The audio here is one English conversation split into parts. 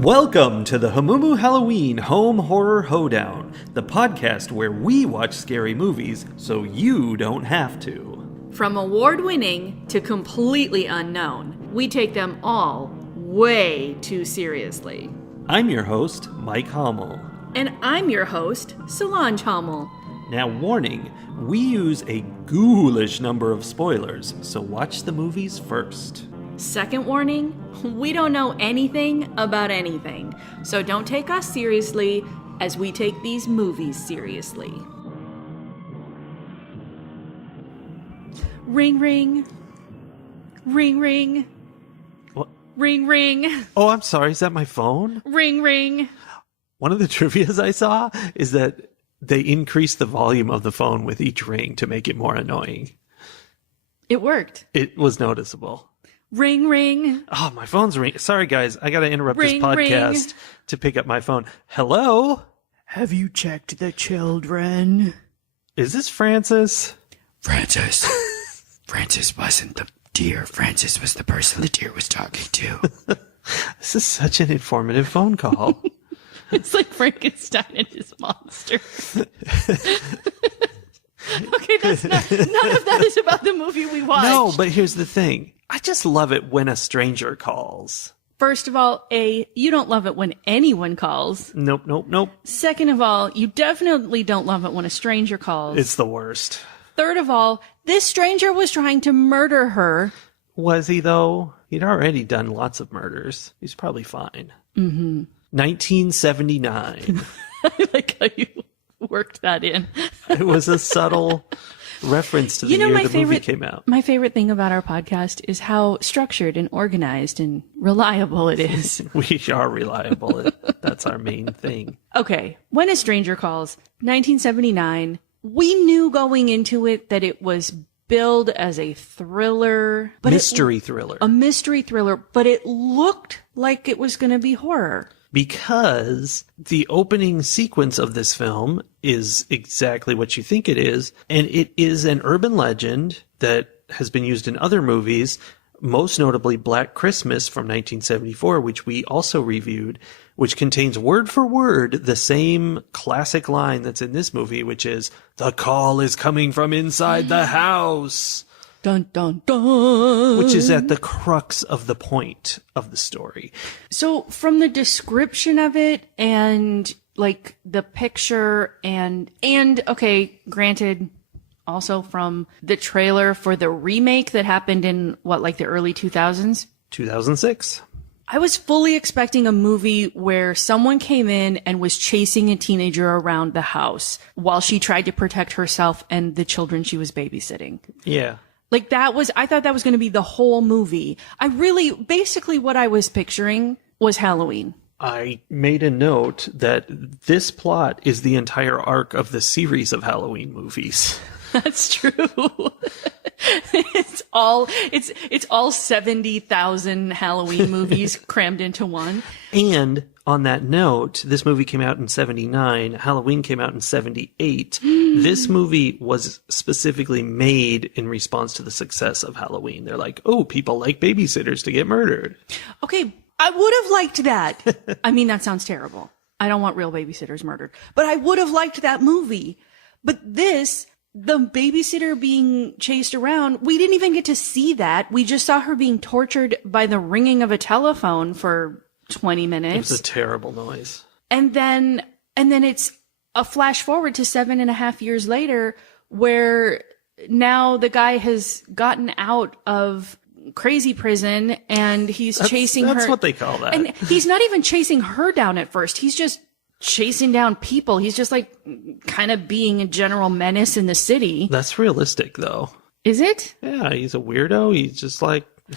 Welcome to the Hamumu Halloween Home Horror Hoedown, the podcast where we watch scary movies so you don't have to. From award-winning to completely unknown, we take them all way too seriously. I'm your host, Mike Hummel. And I'm your host, Solange Hummel. Now, warning, we use a ghoulish number of spoilers, so watch the movies first. Second warning, we don't know anything about anything, so don't take us seriously as we take these movies seriously. Ring ring. Ring ring. What? Ring ring. Oh, I'm sorry, is that my phone? Ring ring. One of the trivias I saw is that they increased the volume of the phone with each ring to make it more annoying. It worked. It was noticeable. Ring ring. Oh, my phone's ringing. Sorry, guys. I got to interrupt Ring, this podcast to pick up my phone. Hello? Have you checked the children? Is this Francis? Francis. Francis wasn't the deer. Francis was the person the deer was talking to. This is such an informative phone call. It's like Frankenstein and his monster. Okay, that's not, none of that is about the movie we watched. No, but here's the thing. I just love it when a stranger calls. First of all, you don't love it when anyone calls. Nope. Second of all, you definitely don't love it when a stranger calls. It's the worst. Third of all, this stranger was trying to murder her. Was he, though? He'd already done lots of murders. He's probably fine. Mm-hmm. 1979. I like how you worked that in. It was a subtle reference to the year the movie came out. My favorite thing about our podcast is how structured and organized and reliable it is. We are reliable. That's our main thing. Okay, When a Stranger Calls, 1979. We knew going into it that it was billed as a thriller. Mystery thriller. A mystery thriller, but it looked like it was going to be horror. Because the opening sequence of this film is exactly what you think it is. And it is an urban legend that has been used in other movies, most notably Black Christmas from 1974, which we also reviewed, which contains word for word the same classic line that's in this movie, which is, "The call is coming from inside the house." Dun, dun, dun. Which is at the crux of the point of the story. So from the description of it and like the picture and okay, granted, also from the trailer for the remake that happened in the early 2000s? 2006. I was fully expecting a movie where someone came in and was chasing a teenager around the house while she tried to protect herself and the children she was babysitting. Yeah. I thought that was going to be the whole movie. Basically what I was picturing was Halloween. I made a note that this plot is the entire arc of the series of Halloween movies. That's true. It's all 70,000 Halloween movies crammed into one. And on that note, this movie came out in 79. Halloween came out in 78. This movie was specifically made in response to the success of Halloween. They're like, oh, people like babysitters to get murdered. Okay, I would have liked that. I mean, that sounds terrible. I don't want real babysitters murdered. But I would have liked that movie. But this, the babysitter being chased around, we didn't even get to see that. We just saw her being tortured by the ringing of a telephone for 20 minutes. It was a terrible noise. And then it's a flash forward to 7.5 years later, where now the guy has gotten out of crazy prison and he's chasing her. That's what they call that. And he's not even chasing her down at first. He's just chasing down people. He's just kind of being a general menace in the city. That's realistic, though. Is it? Yeah, he's a weirdo. He's just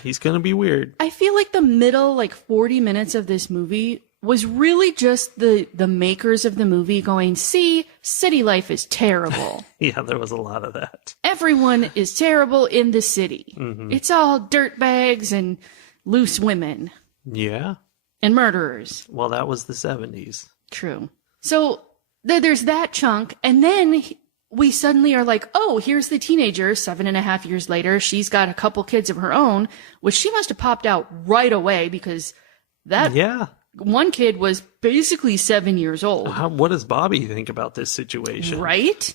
he's going to be weird. I feel like the middle 40 minutes of this movie was really just the makers of the movie going, see, city life is terrible. Yeah, there was a lot of that. Everyone is terrible in the city. Mm-hmm. It's all dirtbags and loose women. Yeah. And murderers. Well, that was the 70s. True. So there's that chunk. And then we suddenly are like, oh, here's the teenager 7.5 years later. She's got a couple kids of her own, which she must have popped out right away because that One kid was basically 7 years old. What does Bobby think about this situation? Right?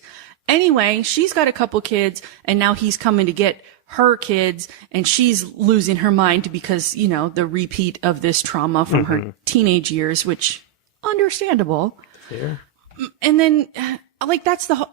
Anyway, she's got a couple kids, and now he's coming to get her kids, and she's losing her mind because, you know, the repeat of this trauma from her teenage years, which, understandable. Fair. And then, like, that's not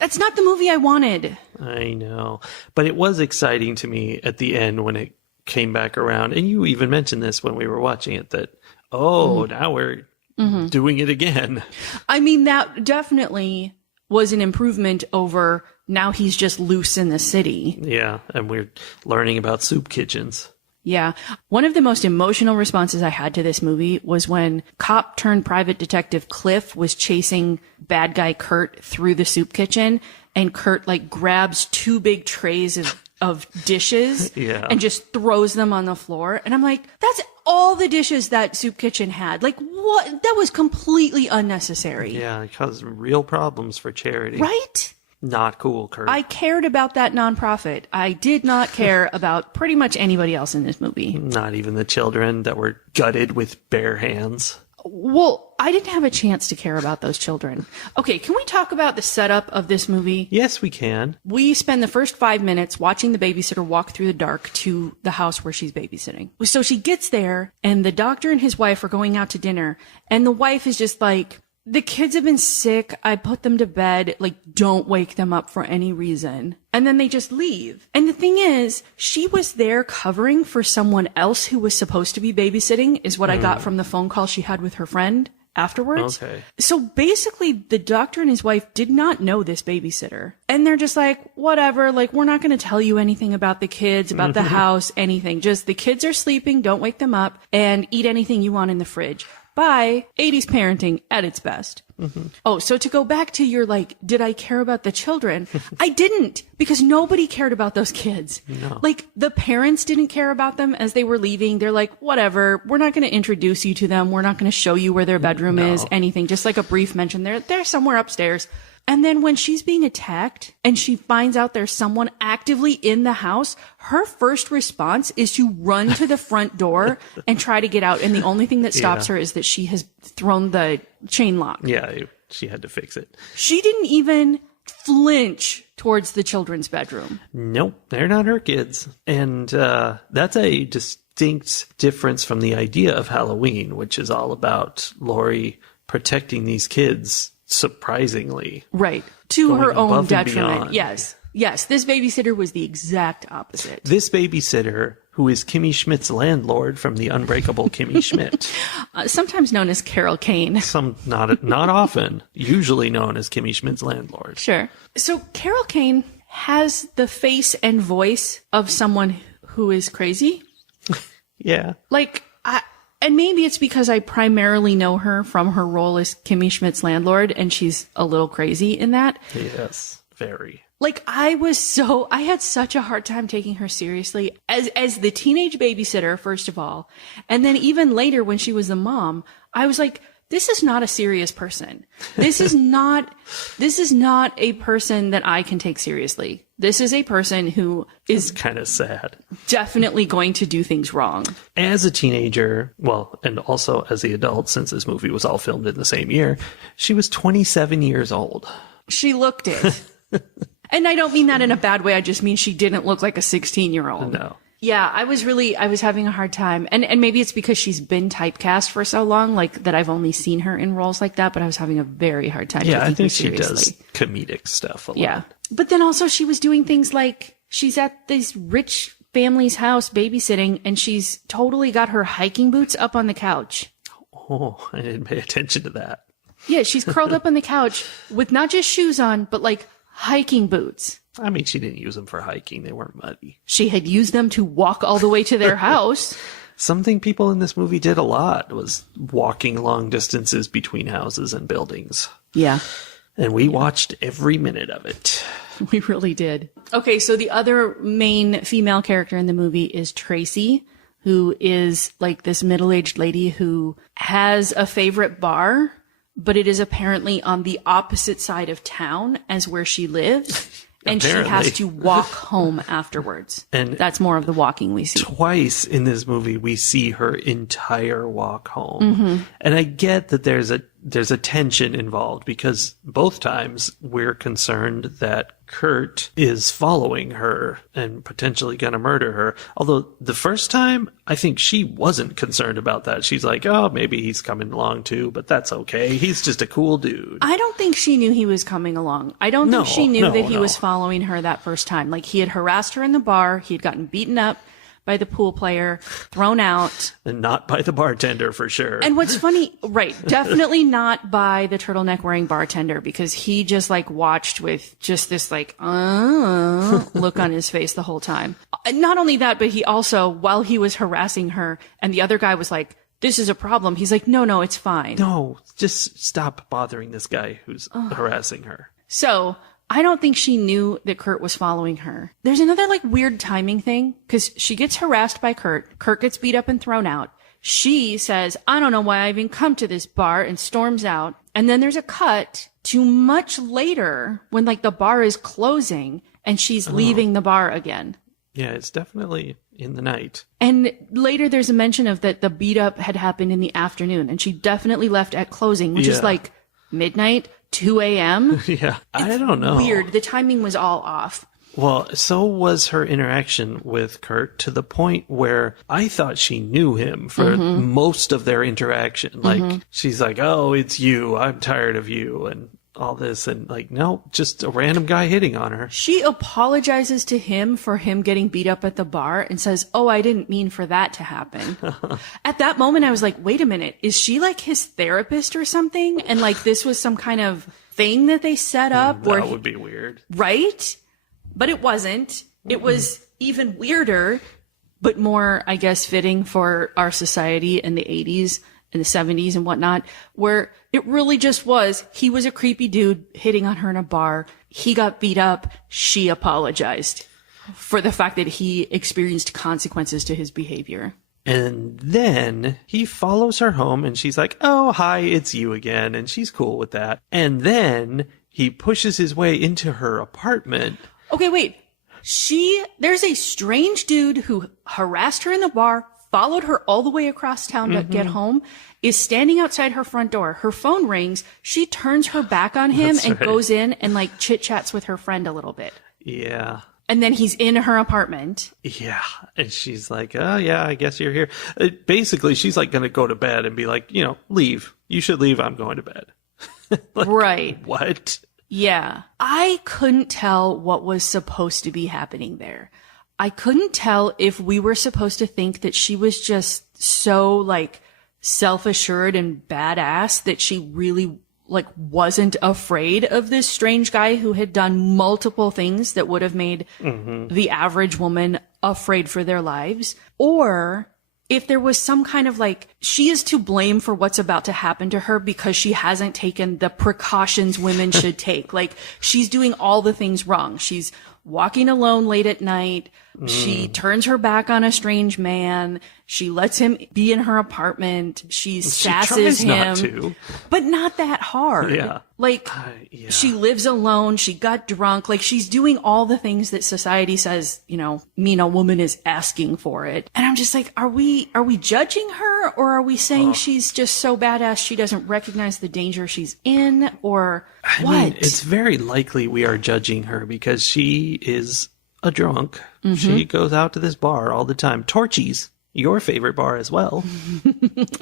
the movie I wanted. I know. But it was exciting to me at the end when it came back around. And you even mentioned this when we were watching it, that, now we're doing it again. I mean, that definitely was an improvement over now he's just loose in the city. Yeah, and we're learning about soup kitchens. Yeah. One of the most emotional responses I had to this movie was when cop turned private detective Cliff was chasing bad guy Kurt through the soup kitchen, and Kurt like grabs 2 big trays of dishes and just throws them on the floor. And I'm like, that's all the dishes that soup kitchen had. Like, what? That was completely unnecessary. Yeah, it caused real problems for charity. Right? Not cool, Kurt. I cared about that nonprofit. I did not care about pretty much anybody else in this movie. Not even the children that were gutted with bare hands. Well, I didn't have a chance to care about those children. Okay, can we talk about the setup of this movie? Yes, we can. We spend the first 5 minutes watching the babysitter walk through the dark to the house where she's babysitting. So she gets there, and the doctor and his wife are going out to dinner, and the wife is just like, the kids have been sick. I put them to bed. Like, don't wake them up for any reason. And then they just leave. And the thing is, she was there covering for someone else who was supposed to be babysitting, is what I got from the phone call she had with her friend afterwards. Okay. So basically, the doctor and his wife did not know this babysitter. And they're just like, whatever, like, we're not going to tell you anything about the kids, about the house, anything. Just the kids are sleeping, don't wake them up, and eat anything you want in the fridge. By 80s parenting at its best. Oh, so to go back to your, like, did I care about the children? I didn't, because nobody cared about those kids. No. Like, the parents didn't care about them as they were leaving. They're like, whatever, we're not going to introduce you to them. We're not going to show you where their bedroom is, anything. Just like a brief mention. They're somewhere upstairs. And then when she's being attacked and she finds out there's someone actively in the house, her first response is to run to the front door and try to get out. And the only thing that stops her is that she has thrown the chain lock. Yeah, she had to fix it. She didn't even flinch towards the children's bedroom. Nope, they're not her kids. And that's a distinct difference from the idea of Halloween, which is all about Laurie protecting these kids. Surprisingly. Right. To her own above and detriment. beyond. Yes. Yes. This babysitter was the exact opposite. This babysitter, who is Kimmy Schmidt's landlord from the Unbreakable Kimmy Schmidt. Sometimes known as Carol Kane. Not often. Usually known as Kimmy Schmidt's landlord. Sure. So Carol Kane has the face and voice of someone who is crazy. Yeah. Like, and maybe it's because I primarily know her from her role as Kimmy Schmidt's landlord, and she's a little crazy in that. Yes, very. Like, I had such a hard time taking her seriously as the teenage babysitter, first of all. And then even later when she was the mom, I was like, this is not a serious person. This is not a person that I can take seriously. This is a person who is kind of sad. Definitely going to do things wrong. As a teenager, well, and also as the adult, since this movie was all filmed in the same year, she was 27 years old. She looked it. And I don't mean that in a bad way. I just mean she didn't look like a 16-year-old. No. Yeah, I was having a hard time. And maybe it's because she's been typecast for so long, like that I've only seen her in roles like that, but I was having a very hard time taking her seriously. Yeah, I think she does comedic stuff a lot. Yeah. But then also she was doing things like she's at this rich family's house babysitting, and she's totally got her hiking boots up on the couch. Oh, I didn't pay attention to that. Yeah, she's curled up on the couch with not just shoes on, but like hiking boots. I mean, she didn't use them for hiking. They weren't muddy. She had used them to walk all the way to their house. Something people in this movie did a lot was walking long distances between houses and buildings. Yeah. And we watched every minute of it. We really did. Okay, so the other main female character in the movie is Tracy, who is like this middle-aged lady who has a favorite bar, but it is apparently on the opposite side of town as where she lives. And apparently. she has to walk home afterwards. And that's more of the walking we see. Twice in this movie, we see her entire walk home. And I get that there's a tension involved because both times we're concerned that Kurt is following her and potentially going to murder her. Although the first time, I think she wasn't concerned about that. She's like, oh, maybe he's coming along too, but that's okay. He's just a cool dude. I don't think she knew he was coming along. I don't think she knew that he was following her that first time. Like, he had harassed her in the bar. He had gotten beaten up by the pool player, thrown out. And not by the bartender, for sure. And what's funny, right, definitely not by the turtleneck wearing bartender, because he just like watched with just this like, look on his face the whole time. Not only that, but he also, while he was harassing her and the other guy was like, this is a problem, he's like, no, it's fine. No, just stop bothering this guy who's harassing her. So I don't think she knew that Kurt was following her. There's another like weird timing thing, because she gets harassed by Kurt. Kurt gets beat up and thrown out. She says, I don't know why I even come to this bar, and storms out. And then there's a cut to much later when like the bar is closing and she's leaving the bar again. Yeah, it's definitely in the night. And later there's a mention of that the beat up had happened in the afternoon, and she definitely left at closing, which is like midnight. 2 a.m. Yeah, I don't know. Weird. The timing was all off. Well, so was her interaction with Kurt, to the point where I thought she knew him for most of their interaction. Like, she's like, oh, it's you. I'm tired of you. And all this. And like, no, just a random guy hitting on her. She apologizes to him for him getting beat up at the bar and says, oh, I didn't mean for that to happen. At that moment, I was like, wait a minute. Is she like his therapist or something? And like, this was some kind of thing that they set up? That would be weird. Right? But it wasn't. It was even weirder, but more, I guess, fitting for our society in the 80s and the 70s and whatnot, where it really just was, he was a creepy dude hitting on her in a bar. He got beat up. She apologized for the fact that he experienced consequences to his behavior. And then he follows her home and she's like, oh, hi, it's you again. And she's cool with that. And then he pushes his way into her apartment. Okay, wait. There's a strange dude who harassed her in the bar, followed her all the way across town to get home, is standing outside her front door. Her phone rings. She turns her back on him and goes in and like chit chats with her friend a little bit. Yeah. And then he's in her apartment. Yeah. And she's like, oh, yeah, I guess you're here. Basically, she's like going to go to bed and be like, leave. You should leave. I'm going to bed. Like, right. What? Yeah. I couldn't tell what was supposed to be happening there. I couldn't tell if we were supposed to think that she was just so like self-assured and badass that she really like wasn't afraid of this strange guy who had done multiple things that would have made the average woman afraid for their lives, or if there was some kind of like, she is to blame for what's about to happen to her because she hasn't taken the precautions women should take. Like, she's doing all the things wrong. She's walking alone late at night. She turns her back on a strange man. She lets him be in her apartment. She sasses him. Not to. But not that hard. Yeah. Like, she lives alone. She got drunk. Like, she's doing all the things that society says, mean a woman is asking for it. And I'm just like, are we judging her, or are we saying she's just so badass she doesn't recognize the danger she's in, or what? I mean, it's very likely we are judging her because she is a drunk. She goes out to this bar all the time. Torchy's, your favorite bar as well.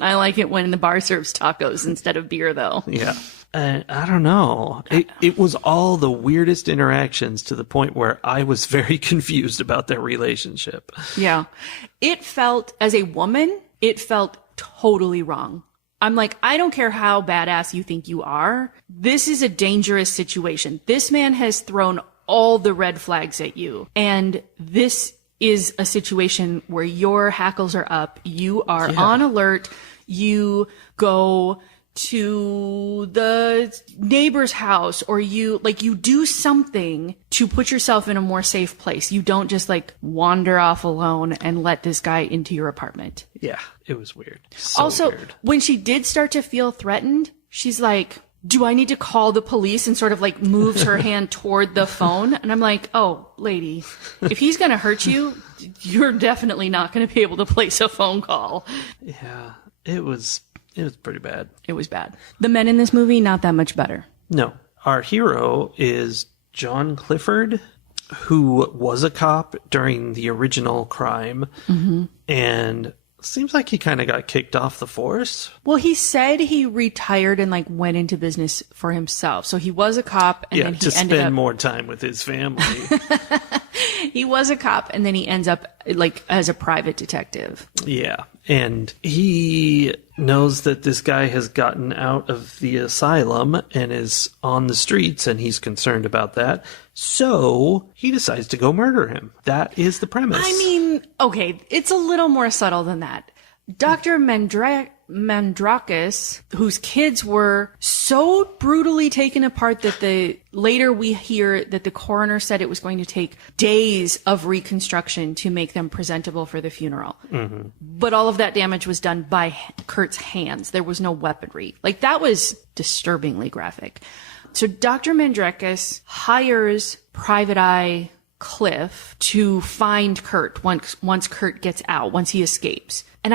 I like it when the bar serves tacos instead of beer, though. Yeah. I don't know. It was all the weirdest interactions to the point where I was very confused about their relationship. Yeah. It felt, as a woman, it felt totally wrong. I'm like, I don't care how badass you think you are. This is a dangerous situation. This man has thrown all the red flags at you. And this is a situation where your hackles are up. You are on alert. You go to the neighbor's house, or you do something to put yourself in a more safe place. You don't just like wander off alone and let this guy into your apartment. Yeah, it was weird. So also, weird. when she did start to feel threatened, she's like, do I need to call the police, and sort of like moves her hand toward the phone. And I'm like, oh, lady, if he's going to hurt you, you're definitely not going to be able to place a phone call. Yeah, it was pretty bad. It was bad. The men in this movie, not that much better. No. Our hero is John Clifford, who was a cop during the original crime. And seems like he kind of got kicked off the force. Well, he said he retired and like went into business for himself. So he was a cop, and then he to ended spend up more time with his family. he was a cop, and then he ends up like as a private detective. Yeah. And he knows that this guy has gotten out of the asylum and is on the streets, and he's concerned about that. So he decides to go murder him. That is the premise. I mean, okay, it's a little more subtle than that. Dr. Mandrakis, whose kids were so brutally taken apart that later we hear that the coroner said it was going to take days of reconstruction to make them presentable for the funeral. But all of that damage was done by Kurt's hands. There was no weaponry. Like, that was disturbingly graphic. So Dr. Mandrakis hires Private Eye Cliff to find Kurt once Kurt gets out, once he escapes. And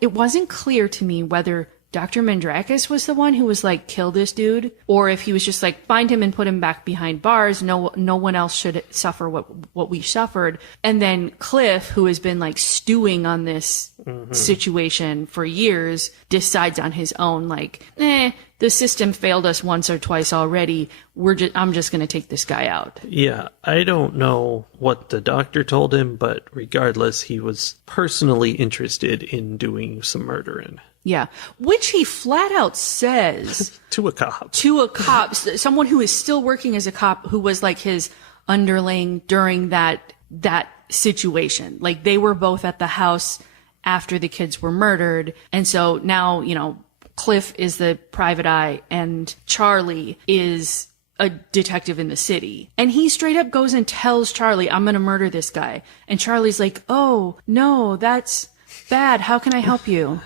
it wasn't clear to me whether Dr. Mandrakis was the one who was like, kill this dude, or if he was just like, find him and put him back behind bars. No one else should suffer what we suffered. And then Cliff, who has been like stewing on this situation for years, decides on his own, like, the system failed us once or twice already. I'm just going to take this guy out. Yeah, I don't know what the doctor told him, but regardless, he was personally interested in doing some murdering. Yeah, which he flat out says to a cop. Someone who is still working as a cop, who was like his underling during that situation. Like, they were both at the house after the kids were murdered. And so now, Cliff is the private eye and Charlie is a detective in the city. And he straight up goes and tells Charlie, I'm going to murder this guy. And Charlie's like, oh, no, that's bad. How can I help you?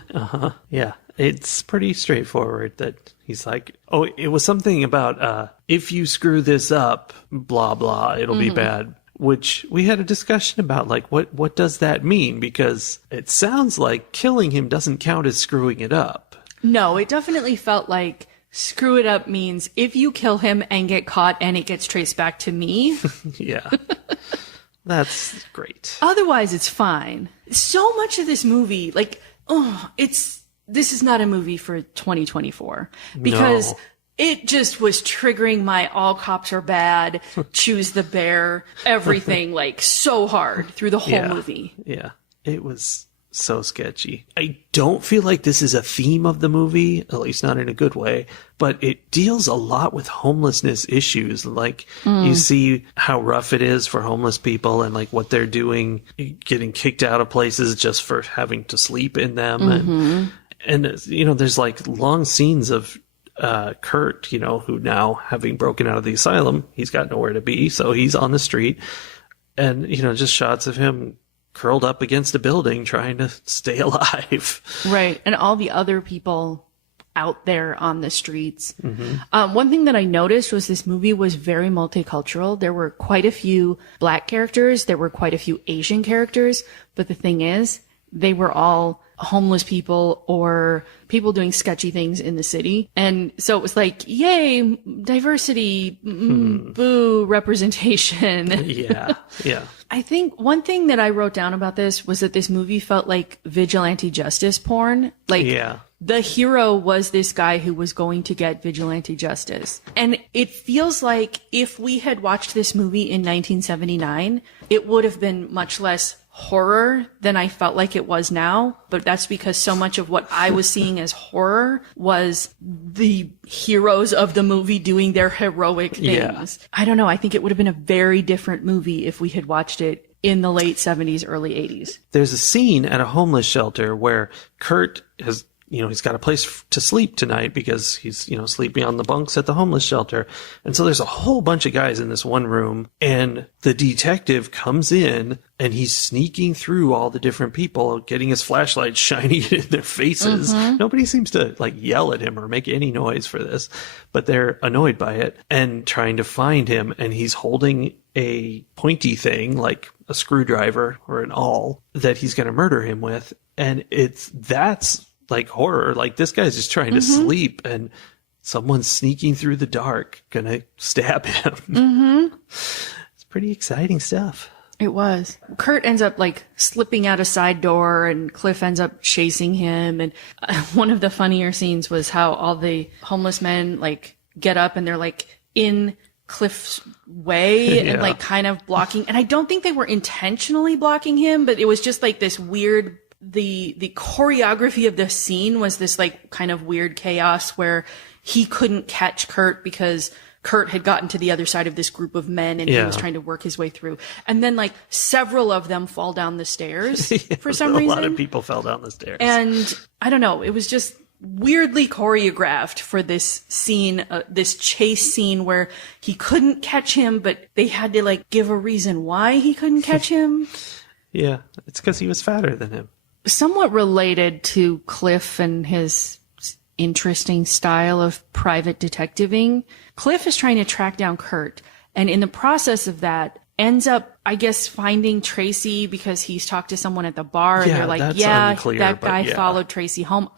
Yeah. It's pretty straightforward that he's like, oh, it was something about, if you screw this up, blah, blah, it'll be bad. Which we had a discussion about, like, what does that mean? Because it sounds like killing him doesn't count as screwing it up. No, it definitely felt like screw it up means if you kill him and get caught and it gets traced back to me. Yeah. That's great. Otherwise, it's fine. So much of this movie, like, this is not a movie for 2024. Because it just was triggering my all cops are bad, choose the bear, everything, like, so hard through the whole movie. Yeah. It was so sketchy. I don't feel like this is a theme of the movie, at least not in a good way, but it deals a lot with homelessness issues. Like, you see how rough it is for homeless people and like what they're doing, getting kicked out of places just for having to sleep in them. And there's like long scenes of Kurt, who now, having broken out of the asylum, he's got nowhere to be, so he's on the street. And, just shots of him curled up against a building trying to stay alive. Right. And all the other people out there on the streets. One thing that I noticed was this movie was very multicultural. There were quite a few Black characters. There were quite a few Asian characters. But the thing is, they were all homeless people or people doing sketchy things in the city. And so it was like, yay, diversity, boo, representation. Yeah. I think one thing that I wrote down about this was that this movie felt like vigilante justice porn. Like, the hero was this guy who was going to get vigilante justice. And it feels like if we had watched this movie in 1979, it would have been much less horror than I felt like it was now. But that's because so much of what I was seeing as horror was the heroes of the movie doing their heroic things. Yeah. I don't know. I think it would have been a very different movie if we had watched it in the late 70s, early 80s. There's a scene at a homeless shelter where Kurt has he's got a place to sleep tonight because he's, sleeping on the bunks at the homeless shelter. And so there's a whole bunch of guys in this one room, and the detective comes in and he's sneaking through all the different people, getting his flashlight shining in their faces. Nobody seems to yell at him or make any noise for this, but they're annoyed by it and trying to find him. And he's holding a pointy thing like a screwdriver or an awl that he's going to murder him with. And that's like horror. Like, this guy's just trying to sleep and someone's sneaking through the dark, gonna stab him. It's pretty exciting stuff. It was. Kurt ends up slipping out a side door and Cliff ends up chasing him. And one of the funnier scenes was how all the homeless men get up and they're in Cliff's way and kind of blocking. And I don't think they were intentionally blocking him, but it was just this weird, the choreography of the scene was this kind of weird chaos where he couldn't catch Kurt because Kurt had gotten to the other side of this group of men and he was trying to work his way through. And then several of them fall down the stairs for some reason. A lot of people fell down the stairs. And I don't know, it was just weirdly choreographed for this scene, this chase scene where he couldn't catch him, but they had to give a reason why he couldn't catch him. Yeah, it's because he was fatter than him. Somewhat related to Cliff and his interesting style of private detectiving, Cliff is trying to track down Kurt, and in the process of that ends up, I guess, finding Tracy because he's talked to someone at the bar and they're unclear, that guy followed Tracy home.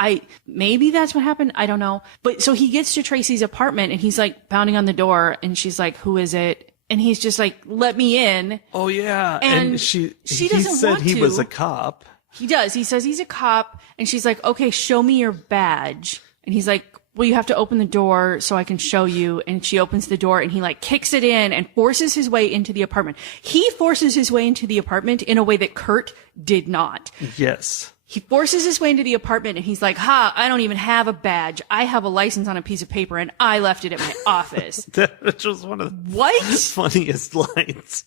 Maybe that's what happened. I don't know. But so he gets to Tracy's apartment and he's pounding on the door and she's like, who is it? And he's just let me in. Oh yeah. And he doesn't said want he to. was a cop. He does. He says he's a cop and she's like, okay, show me your badge. And he's like, well, you have to open the door so I can show you. And she opens the door and he kicks it in and forces his way into the apartment. He forces his way into the apartment in a way that Kurt did not. Yes. He forces his way into the apartment and he's like, I don't even have a badge. I have a license on a piece of paper and I left it at my office. Which was one of the what? funniest lines.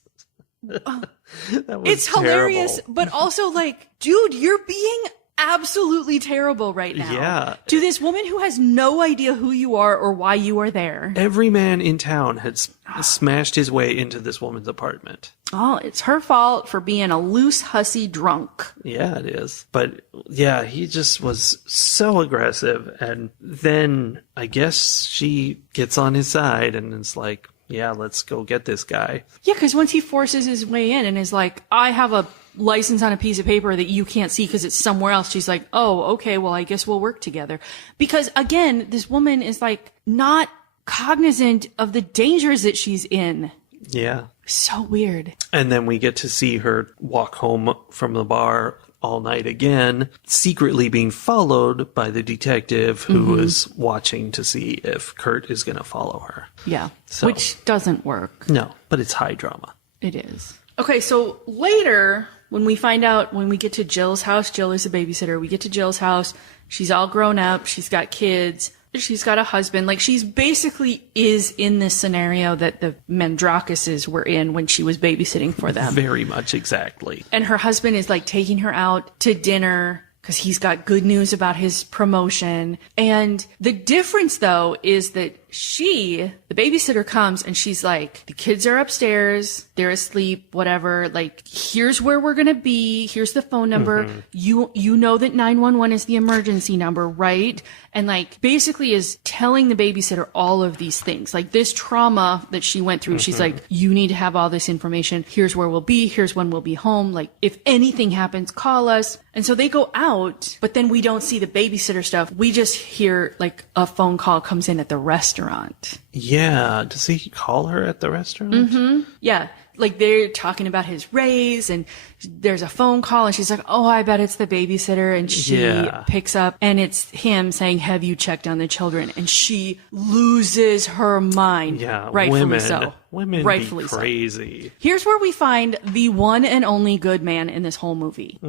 It's hilarious, but also dude, you're being absolutely terrible right now. Yeah. To this woman who has no idea who you are or why you are there. Every man in town had smashed his way into this woman's apartment. Oh, it's her fault for being a loose, hussy drunk. Yeah, it is. But yeah, he just was so aggressive. And then I guess she gets on his side and it's like, yeah, let's go get this guy. Yeah, because once he forces his way in and is like, I have a license on a piece of paper that you can't see because it's somewhere else. She's like, oh, okay, well, I guess we'll work together. Because again, this woman is not cognizant of the dangers that she's in. Yeah. So weird. And then we get to see her walk home from the bar all night again, secretly being followed by the detective who is watching to see if Kurt is going to follow her. Yeah. So, which doesn't work. No, but it's high drama. It is. Okay, so later, when we get to Jill's house, Jill is a babysitter. We get to Jill's house. She's all grown up. She's got kids. She's got a husband. She's basically is in this scenario that the Mandrakises were in when she was babysitting for them. Very much exactly. And her husband is taking her out to dinner because he's got good news about his promotion. And the difference, though, is that the babysitter comes and she's like, the kids are upstairs, they're asleep, whatever. Here's where we're going to be. Here's the phone number. You know that 911 is the emergency number, right? And basically is telling the babysitter all of these things. This trauma that she went through, she's like, you need to have all this information. Here's where we'll be. Here's when we'll be home. If anything happens, call us. And so they go out, but then we don't see the babysitter stuff. We just hear a phone call comes in at the restaurant. Yeah. Does he call her at the restaurant? Yeah. They're talking about his raise and there's a phone call and she's like, oh, I bet it's the babysitter. And she picks up and it's him saying, have you checked on the children? And she loses her mind. Yeah. Rightfully so. Women rightfully be crazy. So. Here's where we find the one and only good man in this whole movie.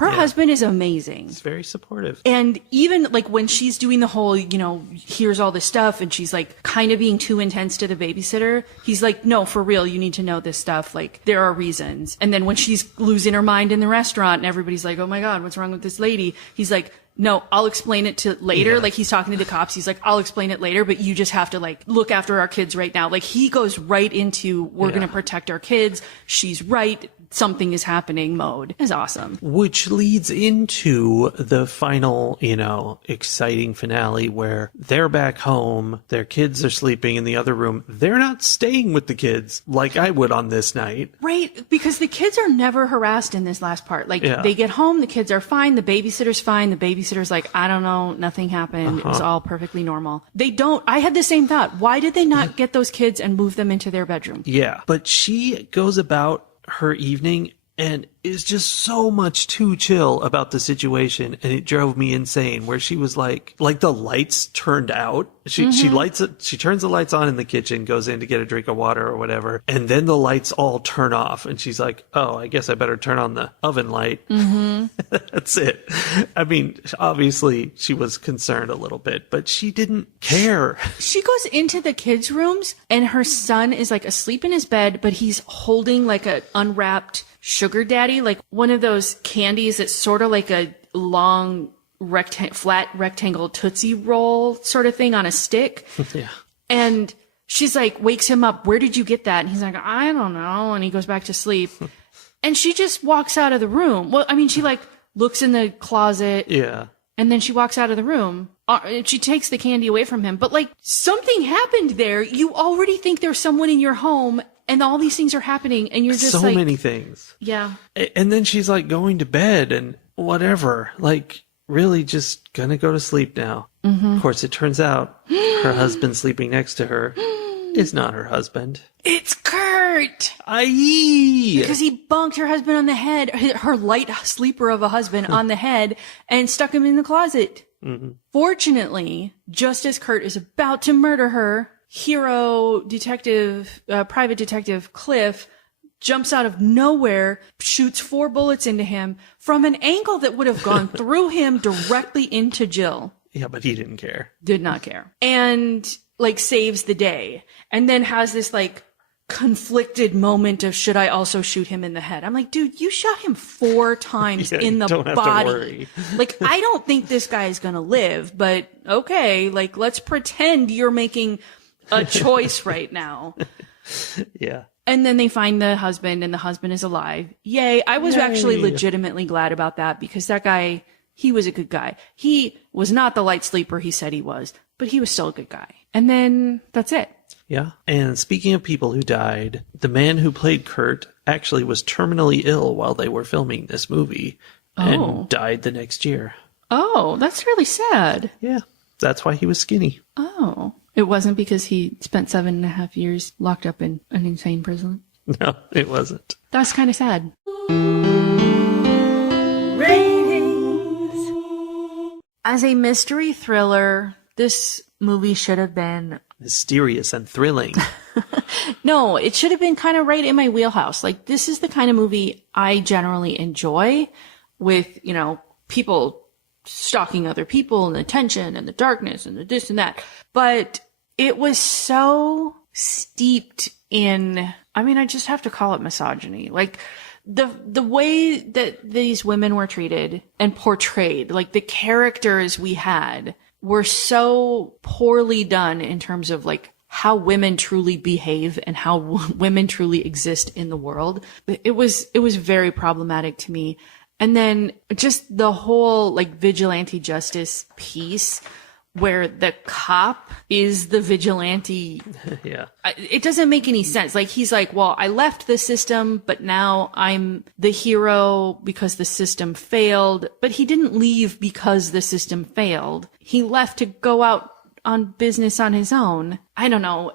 Her husband is amazing. He's very supportive. And even like when she's doing the whole, here's all this stuff and she's like kind of being too intense to the babysitter, he's like, no, for real, you need to know this stuff. Like there are reasons. And then when she's losing her mind in the restaurant and everybody's like, oh my God, what's wrong with this lady? He's like, no, I'll explain it to later. Yeah. Like he's talking to the cops. He's like, I'll explain it later, but you just have to like look after our kids right now. Like he goes right into, we're going to protect our kids. She's right. Something is happening mode. Is awesome. Which leads into the final, exciting finale where they're back home. Their kids are sleeping in the other room. They're not staying with the kids like I would on this night. Right. Because the kids are never harassed in this last part. Like they get home, the kids are fine. The babysitter's fine. The babysitter's like, I don't know. Nothing happened. It was all perfectly normal. I had the same thought. Why did they not get those kids and move them into their bedroom? Yeah. But she goes about her evening and is just so much too chill about the situation, and it drove me insane where she was like the lights turned out. She turns the lights on in the kitchen, goes in to get a drink of water or whatever, and then the lights all turn off and she's like, oh, I guess I better turn on the oven light. That's it. I mean, obviously she was concerned a little bit, but she didn't care. She goes into the kids' rooms and her son is like asleep in his bed, but he's holding like a unwrapped sugar daddy, like one of those candies that's sort of like a long flat rectangle Tootsie Roll sort of thing on a stick. Yeah. And she's like, wakes him up. Where did you get that? And he's like, I don't know. And he goes back to sleep. And she just walks out of the room. Well, I mean, she like looks in the closet. Yeah. And then she walks out of the room. She takes the candy away from him. But like something happened there. You already think there's someone in your home. And all these things are happening, and you're just so like... many things. Yeah. And then she's like going to bed and whatever. Like, really just gonna go to sleep now. Mm-hmm. Of course, it turns out her husband sleeping next to her is not her husband. It's Kurt! Aye! Because he bonked her husband on the head, her light sleeper of a husband on the head, and stuck him in the closet. Mm-hmm. Fortunately, just as Kurt is about to murder her... private detective Cliff jumps out of nowhere, shoots 4 bullets into him from an angle that would have gone through him directly into Jill. Yeah, but he didn't care. Did not care. And like saves the day. And then has this like conflicted moment of, should I also shoot him in the head? I'm like, dude, you shot him 4 times in the don't have body. to worry. Like, I don't think this guy is going to live, but okay, like let's pretend you're making a choice right now. Yeah. And then they find the husband and the husband is alive. Yay. I was actually legitimately glad about that because that guy, he was a good guy. He was not the light sleeper he said he was, but he was still a good guy. And then that's it. Yeah. And speaking of people who died, the man who played Kurt actually was terminally ill while they were filming this movie and died the next year. Oh, that's really sad. Yeah. That's why he was skinny. Oh. It wasn't because he spent 7.5 years locked up in an insane prison? No, it wasn't. That's kind of sad. Ratings. As a mystery thriller, this movie should have been... mysterious and thrilling. No, it should have been kind of right in my wheelhouse. Like, this is the kind of movie I generally enjoy with, people stalking other people and the tension and the darkness and the this and that. But it was so steeped in, I just have to call it misogyny. Like the way that these women were treated and portrayed, like the characters we had were so poorly done in terms of like how women truly behave and how women truly exist in the world. It was very problematic to me. And then just the whole like vigilante justice piece where the cop is the vigilante. Yeah. It doesn't make any sense. Like he's like, well, I left the system, but now I'm the hero because the system failed. But he didn't leave because the system failed. He left to go out on business on his own. I don't know.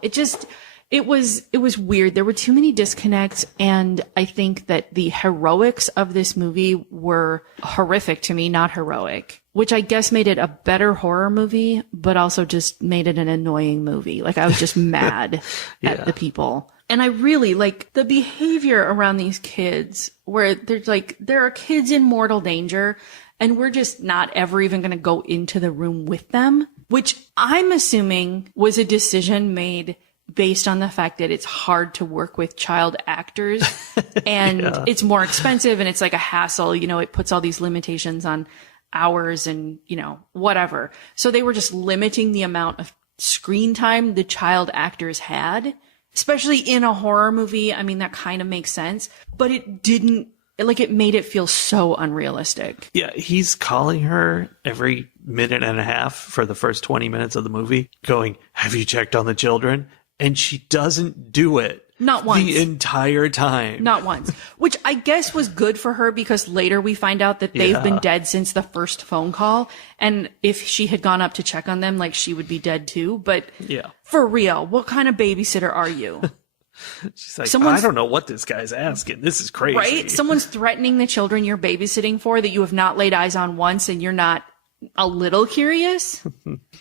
It was weird. There were too many disconnects, and I think that the heroics of this movie were horrific to me, not heroic, which I guess made it a better horror movie, but also just made it an annoying movie. Like I was just mad at the people. And I really like the behavior around these kids where there's like, there are kids in mortal danger and we're just not ever even going to go into the room with them, which I'm assuming was a decision made based on the fact that it's hard to work with child actors and it's more expensive and it's like a hassle. You know, it puts all these limitations on hours and, you know, whatever. So they were just limiting the amount of screen time the child actors had, especially in a horror movie. I mean, that kind of makes sense, but it didn't, like, it made it feel so unrealistic. Yeah, he's calling her every minute and a half for the first 20 minutes of the movie, going, have you checked on the children? And she doesn't do it. Not once. The entire time. Not once. Which I guess was good for her because later we find out that they've been dead since the first phone call. And if she had gone up to check on them, like, she would be dead too. But for real, what kind of babysitter are you? She's like, I don't know what this guy's asking. This is crazy. Right? Someone's threatening the children you're babysitting for that you have not laid eyes on once and you're not a little curious.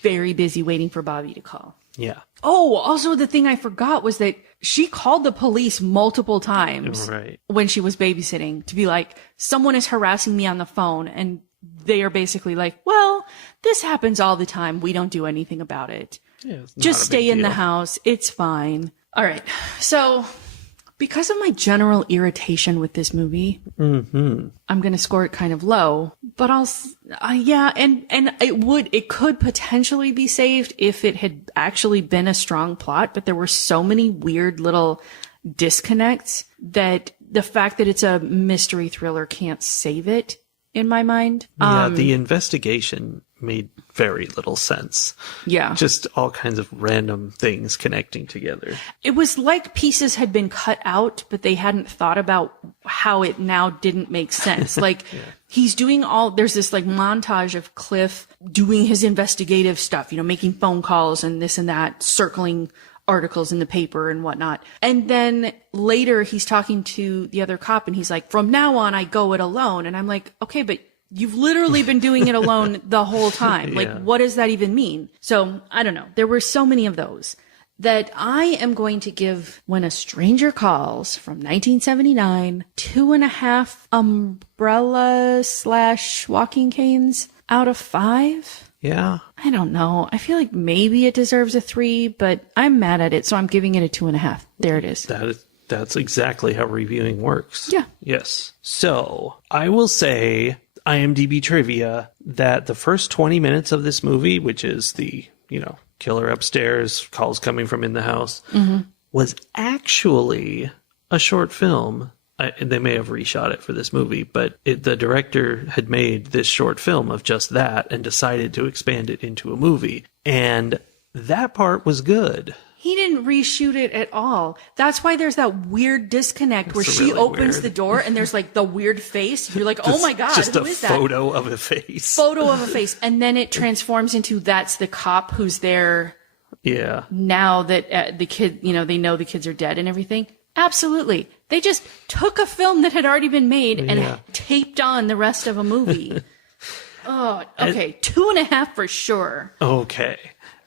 Very busy waiting for Bobby to call. Yeah. Oh, also the thing I forgot was that she called the police multiple times when she was babysitting to be like, someone is harassing me on the phone. And they are basically like, well, this happens all the time. We don't do anything about it. Yeah, just stay in the house. It's fine. All right. So because of my general irritation with this movie, I'm going to score it kind of low, but and it could potentially be saved if it had actually been a strong plot, but there were so many weird little disconnects that the fact that it's a mystery thriller can't save it in my mind. Yeah, the investigation made very little sense. Yeah. Just all kinds of random things connecting together. It was like pieces had been cut out, but they hadn't thought about how it now didn't make sense. Like he's doing there's this like montage of Cliff doing his investigative stuff, you know, making phone calls and this and that, circling articles in the paper and whatnot. And then later he's talking to the other cop and he's like, from now on, I go it alone. And I'm like, okay, but you've literally been doing it alone the whole time. Like, what does that even mean? So I don't know. There were so many of those that I am going to give When a Stranger Calls from 1979, 2.5 umbrella / walking canes out of 5. Yeah. I don't know. I feel like maybe it deserves a 3, but I'm mad at it. So I'm giving it a 2.5. There it is. That's exactly how reviewing works. Yeah. Yes. So I will say IMDb trivia that the first 20 minutes of this movie, which is the, you know, killer upstairs, calls coming from in the house, was actually a short film. They may have reshot it for this movie, but the director had made this short film of just that and decided to expand it into a movie. And that part was good. He didn't reshoot it at all. That's why there's that weird disconnect where she opens the door and there's like the weird face. You're like, oh my God, who is that? Just a photo of a face. Photo of a face. And then it transforms into that's the cop who's there. Yeah. Now that the kid, you know, they know the kids are dead and everything. Absolutely. They just took a film that had already been made and taped on the rest of a movie. Oh, okay. 2.5 for sure. Okay.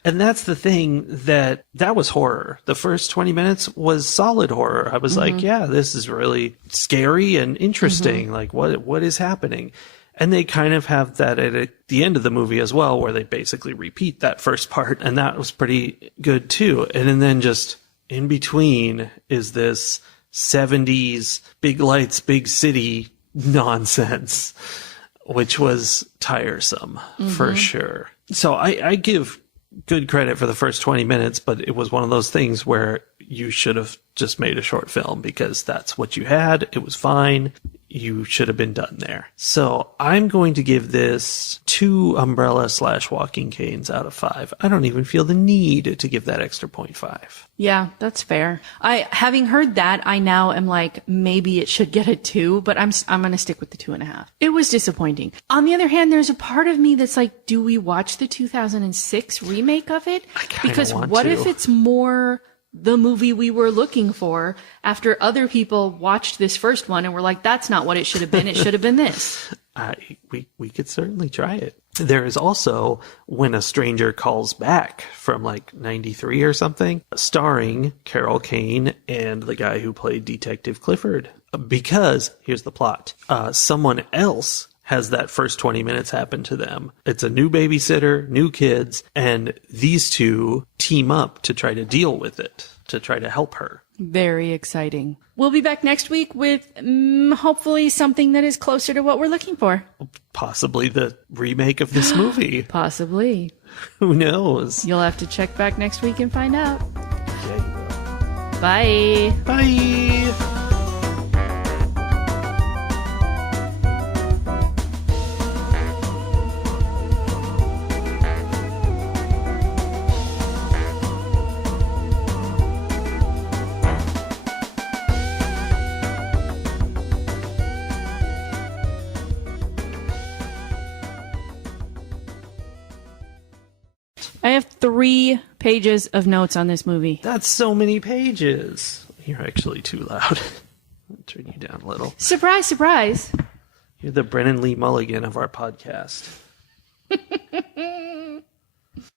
And that's the thing that was horror. The first 20 minutes was solid horror. I was like, yeah, this is really scary and interesting. Like what is happening? And they kind of have that at the end of the movie as well, where they basically repeat that first part. And that was pretty good too. And then just in between is this 70s big lights, big city nonsense, which was tiresome for sure. So I give good credit for the first 20 minutes, but it was one of those things where you should have just made a short film because that's what you had. It was fine. You should have been done there. So I'm going to give this 2 umbrella / walking canes out of 5. I don't even feel the need to give that extra 0.5. Yeah, that's fair. Having heard that, I now am like, maybe it should get a 2, but I'm going to stick with the 2.5. It was disappointing. On the other hand, there's a part of me that's like, do we watch the 2006 remake of it? Because what if it's more the movie we were looking for after other people watched this first one and were like, that's not what it should have been. It should have been this. We could certainly try it. There is also When a Stranger Calls Back from like 93 or something, starring Carol Kane and the guy who played Detective Clifford. Because, here's the plot, someone else has that first 20 minutes happen to them. It's a new babysitter, new kids, and these two team up to try to deal with it, to try to help her. Very exciting. We'll be back next week with hopefully something that is closer to what we're looking for. Possibly the remake of this movie. Possibly. Who knows? You'll have to check back next week and find out. Yeah, you will. Bye. Bye! I have 3 pages of notes on this movie. That's so many pages. You're actually too loud. I'll turn you down a little. Surprise, surprise. You're the Brennan Lee Mulligan of our podcast.